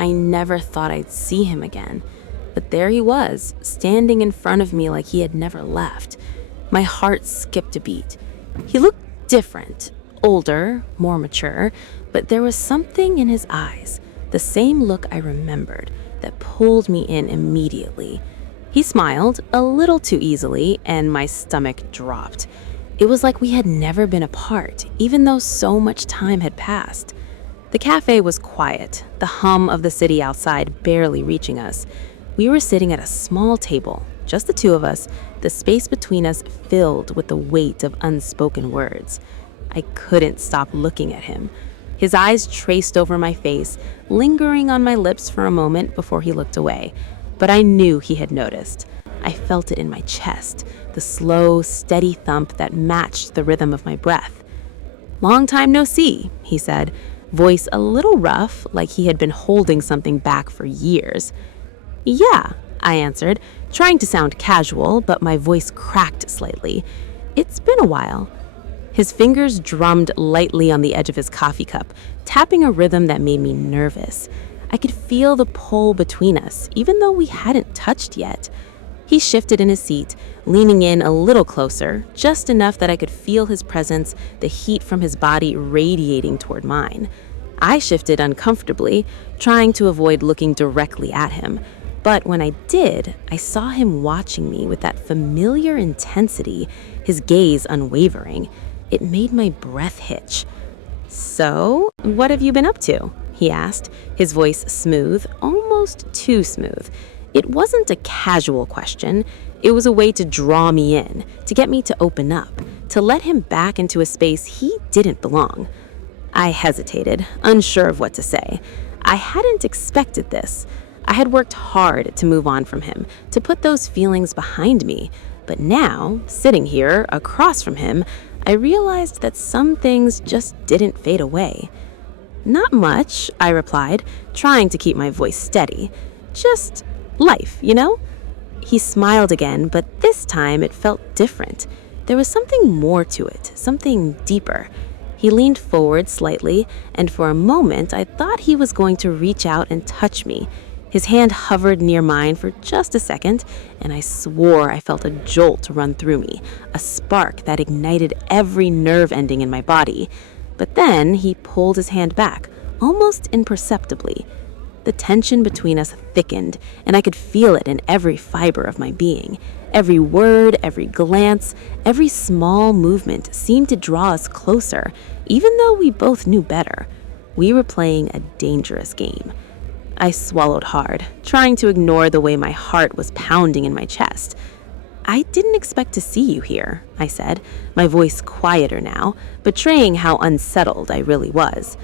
I never thought I'd see him again. But there he was, standing in front of me like he had never left. My heart skipped a beat. He looked different, older, more mature, but there was something in his eyes, the same look I remembered, that pulled me in immediately. He smiled a little too easily, and my stomach dropped. It was like we had never been apart, even though so much time had passed. The cafe was quiet, the hum of the city outside barely reaching us. We were sitting at a small table, just the two of us, the space between us filled with the weight of unspoken words. I couldn't stop looking at him. His eyes traced over my face, lingering on my lips for a moment before he looked away. But I knew he had noticed. I felt it in my chest, the slow, steady thump that matched the rhythm of my breath. "Long time no see," he said, voice a little rough, like he had been holding something back for years. "Yeah," I answered, trying to sound casual, but my voice cracked slightly. "It's been a while." His fingers drummed lightly on the edge of his coffee cup, tapping a rhythm that made me nervous. I could feel the pull between us, even though we hadn't touched yet. He shifted in his seat, leaning in a little closer, just enough that I could feel his presence, the heat from his body radiating toward mine. I shifted uncomfortably, trying to avoid looking directly at him. But when I did, I saw him watching me with that familiar intensity, his gaze unwavering. It made my breath hitch. "So, what have you been up to?" he asked, his voice smooth, almost too smooth. It wasn't a casual question. It was a way to draw me in, to get me to open up, to let him back into a space he didn't belong. I hesitated, unsure of what to say. I hadn't expected this. I had worked hard to move on from him, to put those feelings behind me. But now, sitting here, across from him, I realized that some things just didn't fade away. "Not much," I replied, trying to keep my voice steady. "Just life, you know?" He smiled again, but this time it felt different. There was something more to it, something deeper. He leaned forward slightly, and for a moment I thought he was going to reach out and touch me. His hand hovered near mine for just a second, and I swore I felt a jolt run through me, a spark that ignited every nerve ending in my body. But then he pulled his hand back, almost imperceptibly. The tension between us thickened, and I could feel it in every fiber of my being. Every word, every glance, every small movement seemed to draw us closer, even though we both knew better. We were playing a dangerous game. I swallowed hard, trying to ignore the way my heart was pounding in my chest. "I didn't expect to see you here," I said, my voice quieter now, betraying how unsettled I really was.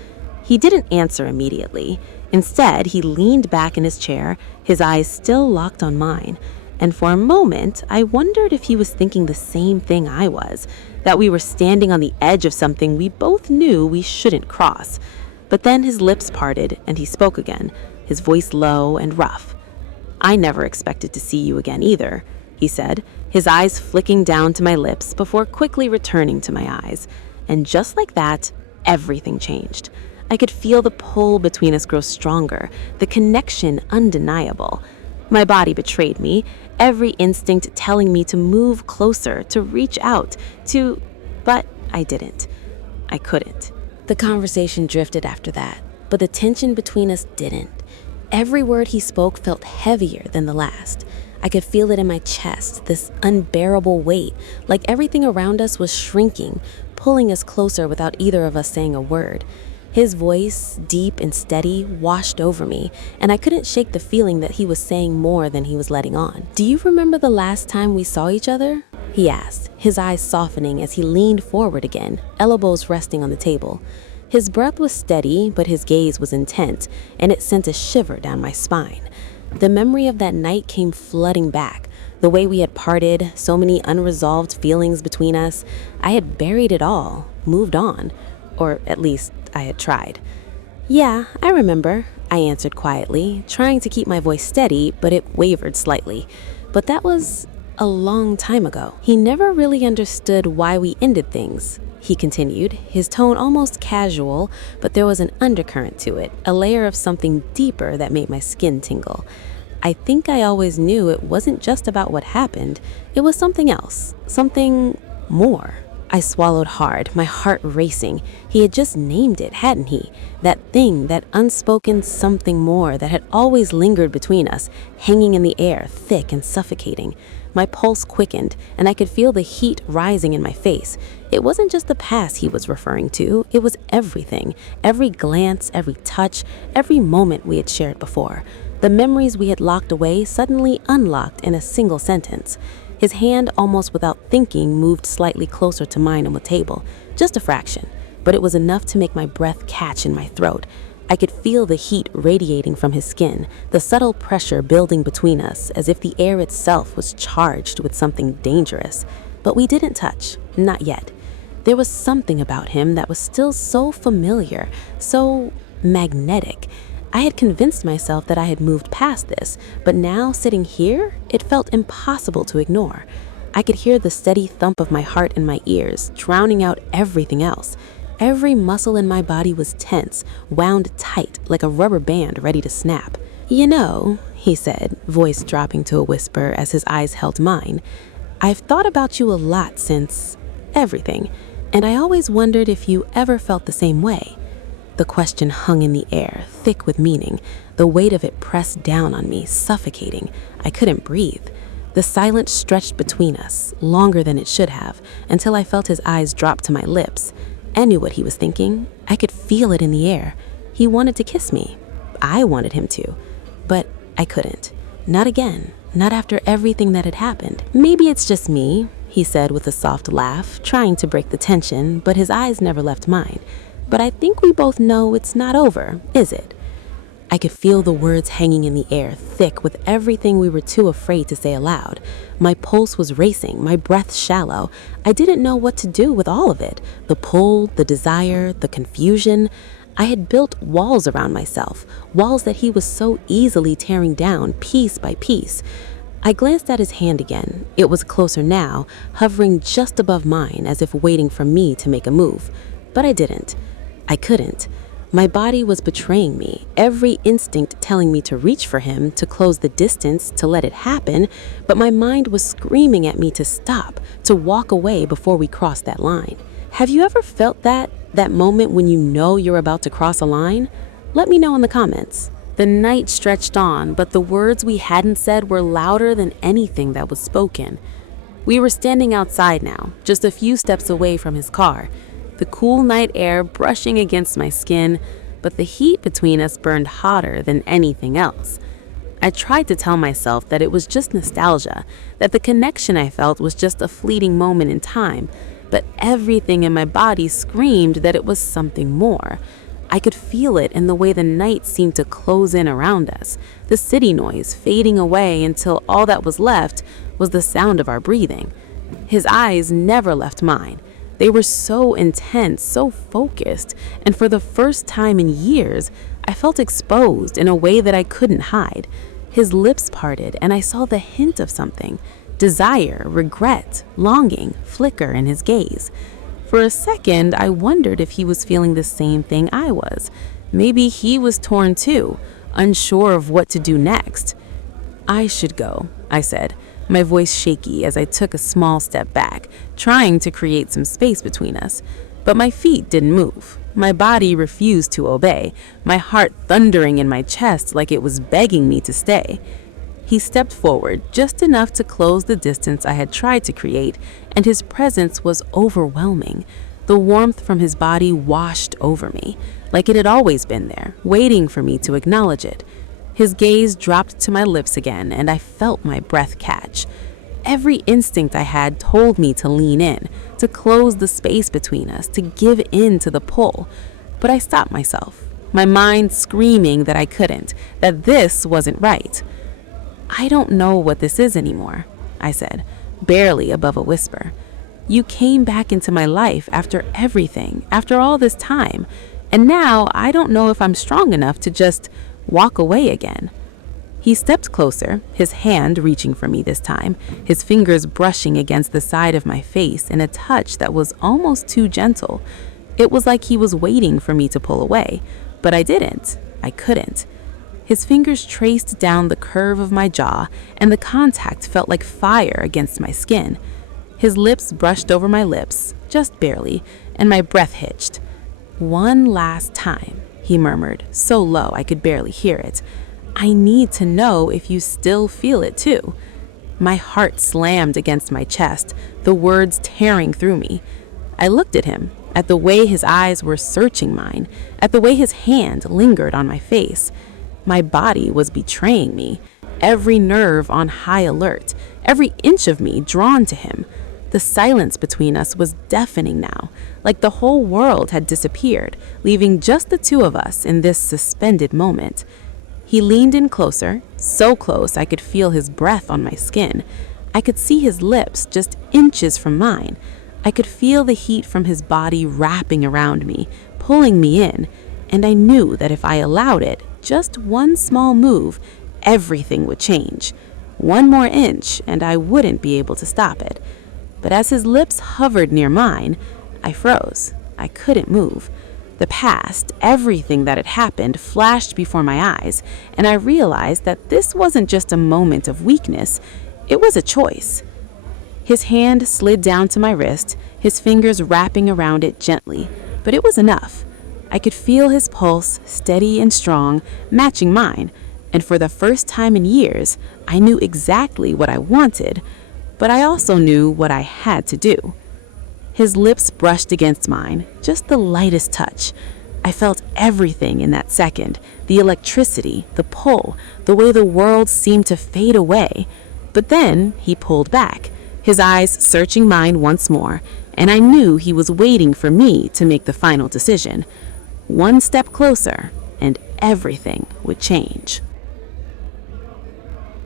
He didn't answer immediately. Instead, he leaned back in his chair, his eyes still locked on mine. And for a moment, I wondered if he was thinking the same thing I was, that we were standing on the edge of something we both knew we shouldn't cross. But then his lips parted and he spoke again, his voice low and rough. "I never expected to see you again either," he said, his eyes flicking down to my lips before quickly returning to my eyes. And just like that, everything changed. I could feel the pull between us grow stronger, the connection undeniable. My body betrayed me, every instinct telling me to move closer, to reach out, but I didn't. I couldn't. The conversation drifted after that, but the tension between us didn't. Every word he spoke felt heavier than the last. I could feel it in my chest, this unbearable weight, like everything around us was shrinking, pulling us closer without either of us saying a word. His voice, deep and steady, washed over me, and I couldn't shake the feeling that he was saying more than he was letting on. "Do you remember the last time we saw each other?" he asked, his eyes softening as he leaned forward again, elbows resting on the table. His breath was steady, but his gaze was intense, and it sent a shiver down my spine. The memory of that night came flooding back. The way we had parted, so many unresolved feelings between us. I had buried it all, moved on, or at least I had tried. "Yeah, I remember," I answered quietly, trying to keep my voice steady, but it wavered slightly. But that was a long time ago. He never really understood why we ended things. he continued, his tone almost casual, but there was an undercurrent to it, a layer of something deeper that made my skin tingle. I think I always knew it wasn't just about what happened, it was something else, something more. I swallowed hard, my heart racing. He had just named it, hadn't he? That thing, that unspoken something more that had always lingered between us, hanging in the air, thick and suffocating. My pulse quickened, and I could feel the heat rising in my face. It wasn't just the past he was referring to, it was everything. Every glance, every touch, every moment we had shared before. The memories we had locked away suddenly unlocked in a single sentence. His hand, almost without thinking, moved slightly closer to mine on the table, just a fraction, but it was enough to make my breath catch in my throat. I could feel the heat radiating from his skin, the subtle pressure building between us, as if the air itself was charged with something dangerous. But we didn't touch, not yet. There was something about him that was still so familiar, so magnetic. I had convinced myself that I had moved past this, but now, sitting here, it felt impossible to ignore. I could hear the steady thump of my heart in my ears, drowning out everything else. Every muscle in my body was tense, wound tight like a rubber band ready to snap. "You know," he said, voice dropping to a whisper as his eyes held mine, "I've thought about you a lot since everything, and I always wondered if you ever felt the same way." The question hung in the air, thick with meaning. The weight of it pressed down on me, suffocating. I couldn't breathe. The silence stretched between us, longer than it should have, until I felt his eyes drop to my lips. I knew what he was thinking. I could feel it in the air. He wanted to kiss me. I wanted him to. But I couldn't. Not again. Not after everything that had happened. "Maybe it's just me," he said with a soft laugh, trying to break the tension, but his eyes never left mine. "But I think we both know it's not over, is it?" I could feel the words hanging in the air, thick with everything we were too afraid to say aloud. My pulse was racing, my breath shallow. I didn't know what to do with all of it. The pull, the desire, the confusion. I had built walls around myself, walls that he was so easily tearing down piece by piece. I glanced at his hand again. It was closer now, hovering just above mine as if waiting for me to make a move. But I didn't. I couldn't. My body was betraying me, every instinct telling me to reach for him, to close the distance, to let it happen, but my mind was screaming at me to stop, to walk away before we crossed that line. Have you ever felt that moment when you know you're about to cross a line? Let me know in the comments. The night stretched on, but the words we hadn't said were louder than anything that was spoken. We were standing outside now, just a few steps away from his car. The cool night air brushing against my skin, but the heat between us burned hotter than anything else. I tried to tell myself that it was just nostalgia, that the connection I felt was just a fleeting moment in time, but everything in my body screamed that it was something more. I could feel it in the way the night seemed to close in around us, the city noise fading away until all that was left was the sound of our breathing. His eyes never left mine. They were so intense, so focused, and for the first time in years, I felt exposed in a way that I couldn't hide. His lips parted, and I saw the hint of something. Desire, regret, longing flicker in his gaze. For a second, I wondered if he was feeling the same thing I was. Maybe he was torn too, unsure of what to do next. "I should go," I said, my voice shaky as I took a small step back, trying to create some space between us. But my feet didn't move. My body refused to obey, my heart thundering in my chest like it was begging me to stay. He stepped forward, just enough to close the distance I had tried to create, and his presence was overwhelming. The warmth from his body washed over me, like it had always been there, waiting for me to acknowledge it. His gaze dropped to my lips again, and I felt my breath catch. Every instinct I had told me to lean in, to close the space between us, to give in to the pull. But I stopped myself, my mind screaming that I couldn't, that this wasn't right. "I don't know what this is anymore," I said, barely above a whisper. "You came back into my life after everything, after all this time, and now I don't know if I'm strong enough to just walk away again." He stepped closer, his hand reaching for me this time, his fingers brushing against the side of my face in a touch that was almost too gentle. It was like he was waiting for me to pull away, but I didn't. I couldn't. His fingers traced down the curve of my jaw, and the contact felt like fire against my skin. His lips brushed over my lips, just barely, and my breath hitched. "One last time," he murmured, so low I could barely hear it. "I need to know if you still feel it too." My heart slammed against my chest, the words tearing through me. I looked at him, at the way his eyes were searching mine, at the way his hand lingered on my face. My body was betraying me, every nerve on high alert, every inch of me drawn to him. The silence between us was deafening now, like the whole world had disappeared, leaving just the two of us in this suspended moment. He leaned in closer, so close I could feel his breath on my skin. I could see his lips just inches from mine. I could feel the heat from his body wrapping around me, pulling me in, and I knew that if I allowed it, just one small move, everything would change. One more inch, and I wouldn't be able to stop it. But as his lips hovered near mine, I froze. I couldn't move. The past, everything that had happened, flashed before my eyes, and I realized that this wasn't just a moment of weakness, it was a choice. His hand slid down to my wrist, his fingers wrapping around it gently, but it was enough. I could feel his pulse, steady and strong, matching mine, and for the first time in years, I knew exactly what I wanted, but I also knew what I had to do. His lips brushed against mine, just the lightest touch. I felt everything in that second, the electricity, the pull, the way the world seemed to fade away. But then he pulled back, his eyes searching mine once more, and I knew he was waiting for me to make the final decision. One step closer, and everything would change.